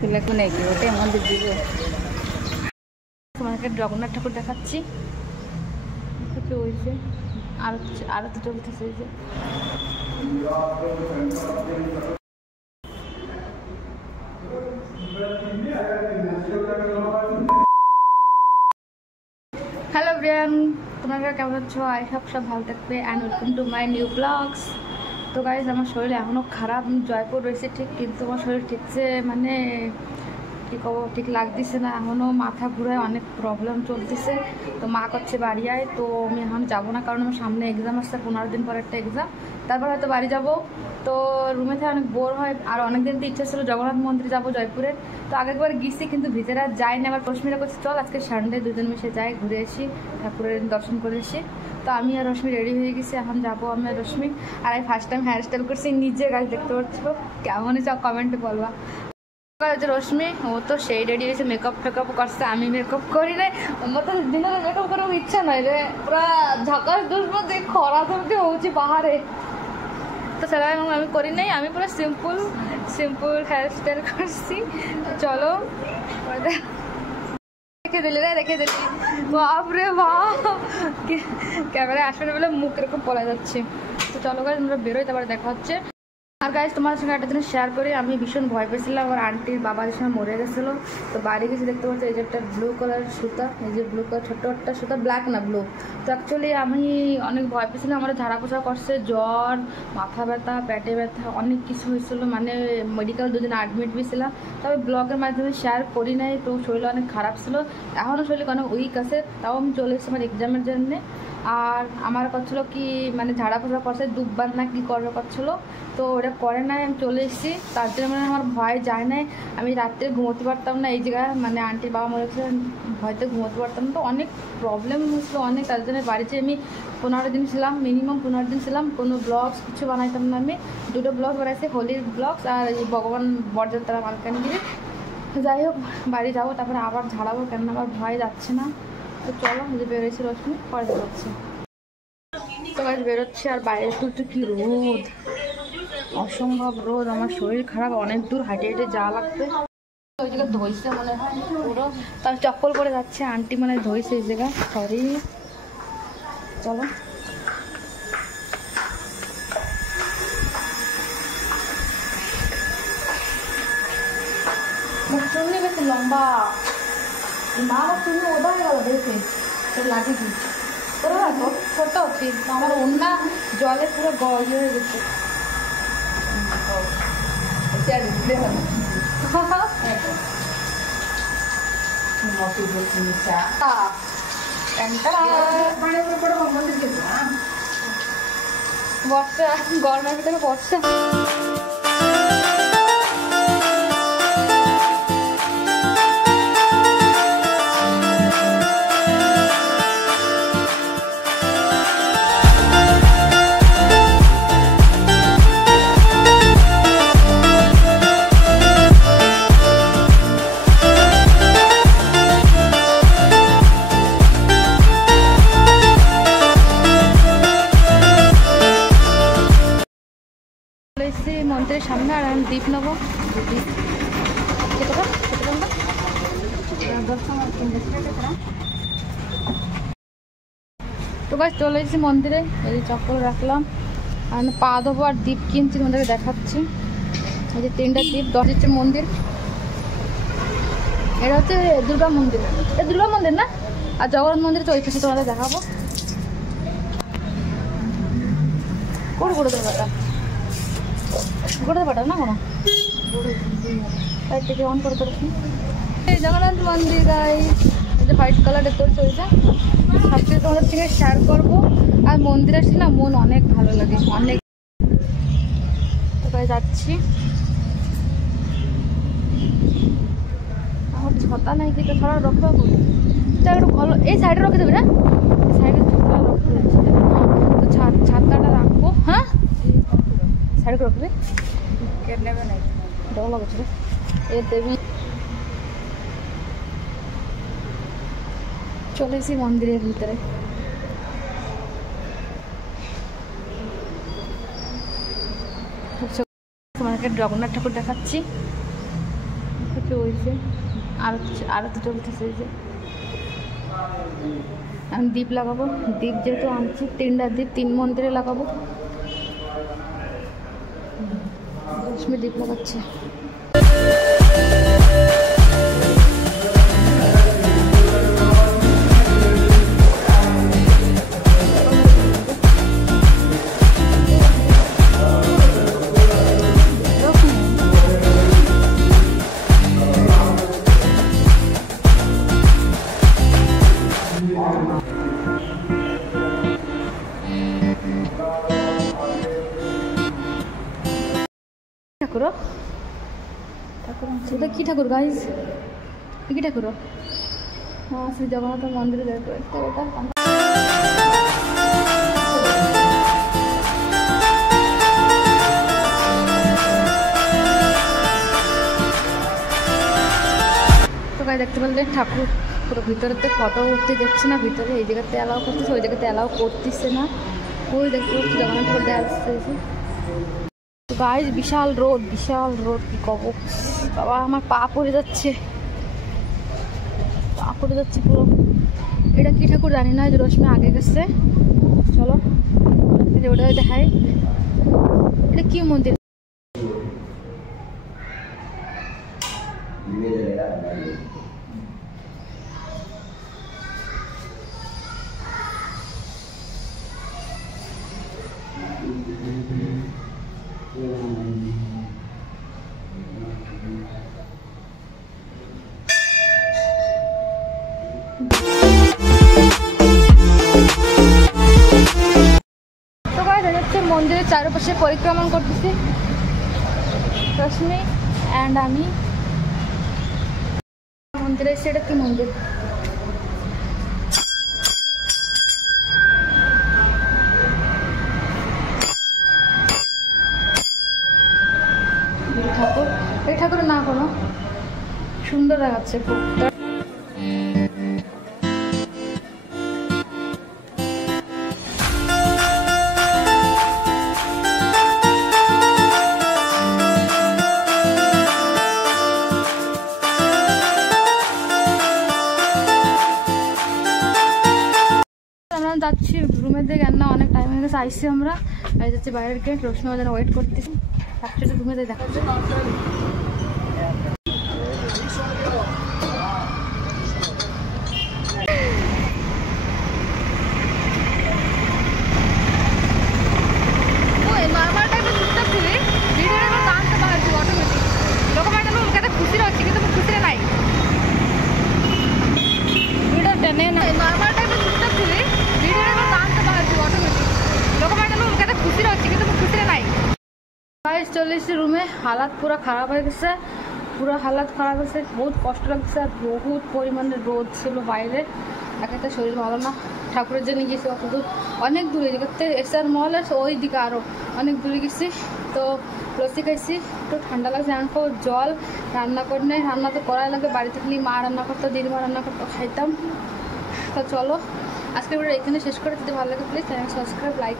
ପିଲାକୁ ନେଇକି ଗୋଟେ ମନ୍ଦିର ଯିବୁ। তোমাকে জগন্নাথ ঠাকুর দেখাচ্ছি। ওই যে আরতি চলতেছে ওই যে। হ্যালো ব্রিয়ান, তোমরা কেমন আছো? আই সব ভালো থাকবে and welcome to my new blogs. তো গাইজ আমার শরীর এখনও খারাপ, আমি জয়পুর রয়েছে ঠিক, কিন্তু আমার শরীর ঠিকছে মানে কী করবো ঠিক লাগতেছে না, এখনও মাথা ঘুরায় অনেক প্রবলেম চলতেছে। তো মা করছে বাড়ি আয়, তো আমি এখন যাবো না কারণ আমার সামনে এক্সাম আসছে, 15 দিন পর একটা এক্সাম, তারপর হয়তো বাড়ি যাব। তো রুমে থেকে অনেক বোর হয়, আর অনেক দিন তো ইচ্ছা ছিল জগন্নাথ মন্দিরে যাবো জয়পুরে। তো আগেরবার গিয়েছি কিন্তু ভিতরে আর যাই না। আবার রশ্মিরা করছে চল আজকে সানডে দুজন মিশে যাই, ঘুরে আসি, ঠাকুরের দর্শন করে আসি। তো আমি আর রশ্মি রেডি হয়ে গেছি, এখন যাবো আমি আর রশ্মি। আর আমি ফার্স্ট টাইম হেয়ার স্টাইল করছি নিজে, গাছ দেখতে পাচ্ছ কেমন হয়েছে কমেন্টে বলবা। রশ্মি ও তো সেই রেডি হয়েছে, মেকআপ ফেকআপ করছে, আমি মেকআপ করি নাই। আমার তো দিনের মেকআপ করার ইচ্ছা নাই রে, পুরা ঝাঁকাশ দুষ্ম যে খরা ধরতে হচ্ছে বাহারে। তো সেটা আমি করি নাই, আমি পুরো সিম্পল হেয়ার স্টাইল করছি। চলো রেখে দিলি বাপরে বাপ, ক্যামেরায় আসবে বলে মুখ এরকম পড়া যাচ্ছে। তো চলো গাইজ আমরা বেরোই, তারপরে দেখা হচ্ছে। আর গাইজ তোমার সঙ্গে একটা জিনিস শেয়ার করি, আমি ভীষণ ভয় পেয়েছিলাম, আমার আন্টির বাবার সময় মরে গেছিলো। তো বাড়ি গেছি, দেখতে পাচ্ছি এই যে একটা ব্লু কালার সুতা, এই যে ব্লু কালার ছোট্ট একটা সুতা, ব্ল্যাক না ব্লু। তো অ্যাকচুয়ালি আমি অনেক ভয় পেয়েছিলাম, আমার ঝাড়া পোছা করছে, জ্বর, মাথা ব্যথা, পেটে ব্যথা, অনেক কিছু হয়েছিলো, মানে মেডিকেল 2 দিন অ্যাডমিট হয়েছিলাম। তবে ব্লগের মাধ্যমে শেয়ার করি নাই, তো শরীর অনেক খারাপ ছিল, এখনও শরীর অনেক উইক আছে। তাও আমি চলে এসেছি আমার এক্সামের জন্যে। আর আমার করছিলো কি মানে ঝাড়া পোছা করছে, দুববার না কি করবে করছিলো, তো ওটা করে নাই, আমি চলে এসেছি। তার জন্য মানে আমার ভয় যায় নাই, আমি রাত্রে ঘুমোতে পারতাম না এই জায়গায়, মানে আন্টির বাবা মরে গেছিলেন, ভয়তে ঘুমোতে পারতাম না। তো অনেক প্রবলেম হয়েছিলো অনেক, তার জন্য বাড়িতে আমি 15 দিন ছিলাম, মিনিমাম 15 দিন ছিলাম, কোনো ব্লগস কিছু বানাইতাম না। আমি 2টো ব্লগ বানাইছি, হোলির ব্লগস আর ভগবান বরযাত্রা মালকানগিরি। যাই হোক বাড়ি যাবো, তারপরে আবার ঝাড়াবো, কেননা আমার ভয় যাচ্ছে না। তো চলো যে বেরোয়েছি রশ্মি, পরে বেরোচ্ছে। তো গাছ বেরোচ্ছে, আর বাইরে তো কি রোদ, অসম্ভব রোদ, আমার শরীর খারাপ, অনেক দূর হাঁটে হেঁটে যাওয়া লাগবে। ওই জায়গায় ধইছে মনে হয় পুরো, তার চপ্পল করে যাচ্ছে, আন্টি মানে ধইছে এই জায়গা, সরি। চলো চুনি বেশি লম্বা মা, তুমি ওদা হয়ে গেল দেখে, তোর লাগে কি তোরা ছোট আছে, আমার অন্য জলে পুরো ইয়ে হয়ে গেছে। বর্ষা, গরমের ভিতরে বর্ষা। মন্দিরের সামনে, আর আমি দ্বীপ নেবো, তো গাছ চলে এসেছি মন্দিরে, এই চপ্পল রাখলাম, আর পা দেবো, আর দ্বীপ কিনছি তোমাদেরকে দেখাচ্ছি। এই যে 3টা দ্বীপ, 10 হচ্ছে মন্দির, এটা হচ্ছে দুর্গা মন্দির, এটা দুর্গা মন্দির না, আর জগন্নাথ মন্দির তো ওই পাশে তোমাদের দেখাবো। করে দেবো এটা গোটা পাটা না কোনো থেকে অন করে করছি। এই জগন্নাথ মন্দির গাই, এই যে হোয়াইট কালার ডেকোর চলছে, সবচেয়ে তোমাদের থেকে শেয়ার করবো। আর মন্দির আসছি না, মন অনেক ভালো লাগে, অনেক। কোথায় যাচ্ছি, আমার ছতা নাই, কিন্তু ছড়া রক্ষা করবো, একটু ভালো এই সাইডে রেখে দেবে না, সাইডে ছতা রক্ষা দিচ্ছি, তো ছাতাটা রাখবো। হ্যাঁ সাইডে রাখবে, নেবে নাই ডর লাগছে এ দেবী। চলে এসেছি মন্দিরের ভিতরে, তোমাকে জগন্নাথ ঠাকুর দেখাচ্ছি। হচ্ছে ওই যে আরতি চলতেছে এই যে। আমি দীপ লাগাবো, দীপ যেহেতু আনছি 3টা দীপ 3 মন্দিরে লাগাবো। রশ্মি দীপ লাগাচ্ছে। ঠাকুর এটা কি ঠাকুর গাইজ? কি ঠাকুর? হ্যাঁ, শ্রী জগন্নাথ মন্দিরে দেখো এটা। তো গাইজ দেখতে পারলে ঠাকুর পুরো ভিতরেতে ফটো উঠতে যাচ্ছে না, ভিতরে এই জায়গাতে অ্যালাউ করতেছে, ওই জায়গাতে অ্যালাউ করতেছে না। ওই দেখতে পাচ্ছি জগন্নাথ বলতে আসছে। গাইজ বিশাল রোদ কি কব বাবা, আমার পা পড়ে যাচ্ছে পুরো। এটা কি ঠাকুর জানি না, যে রশ্মি আগে গেছে। চলো ওটা দেখাই, এটা কি মন্দির? মন্দিরের চারপাশে পরিক্রমা করতেছি রশ্মি অ্যান্ড আমি। মন্দিরে এসে, এটা কি মন্দির? ঠাকুর, এই ঠাকুরের না কোনো সুন্দর দেখাচ্ছে খুব। যাচ্ছি রুমের দিকে, রান্না অনেক টাইম হয়ে গেছে। আইসি আমরা যাচ্ছি বাইরের গেট, রশ্মি বাজারে ওয়েট করতেছি। অ্যাকচুয়ালি রুমে দিয়ে দেখা যাচ্ছে। নর্মাল টাইপের চুপচাপ ছিলি, ভিডিওটা আমার ডান্সটা বাড়াচ্ছি অটোমেটিক। লোক একটা লোক খুশি হচ্ছে, কিন্তু খুশি নাই ভিডিও টেনে না। নর্মাল টাইপের চুপচাপ ছিলি, ভিডিওটা আমার ডান্সটা বাড়াচ্ছি অটোমেটিক। লোক একটা লোক খুশি হচ্ছে, কিন্তু খুশি নাই। চলে এসেছি রুমে, হালাত পুরো খারাপ হয়ে গেছে, বহুত কষ্ট লাগছে। আর বহুত পরিমাণে রোদ ছিল বাইরে, একটা শরীর ভালো না। ঠাকুরের জন্য গেছি অত দূর, অনেক দূরে যেতে এসআর মল আছে ওই দিকে, আরও অনেক দূরে গেছি। তো লস্যি খাইছি, একটু ঠান্ডা লাগছে। এখন জল রান্না করে নেই, রান্না তো করাই লাগে। বাড়িতে খালি মা রান্না করতো, দিদিমা রান্না করতো, খাইতাম। তো চলো আজকের ভিডিও এখানে শেষ করে, যদি ভালো লাগে প্লিজ চ্যানেল সাবস্ক্রাইব, লাইক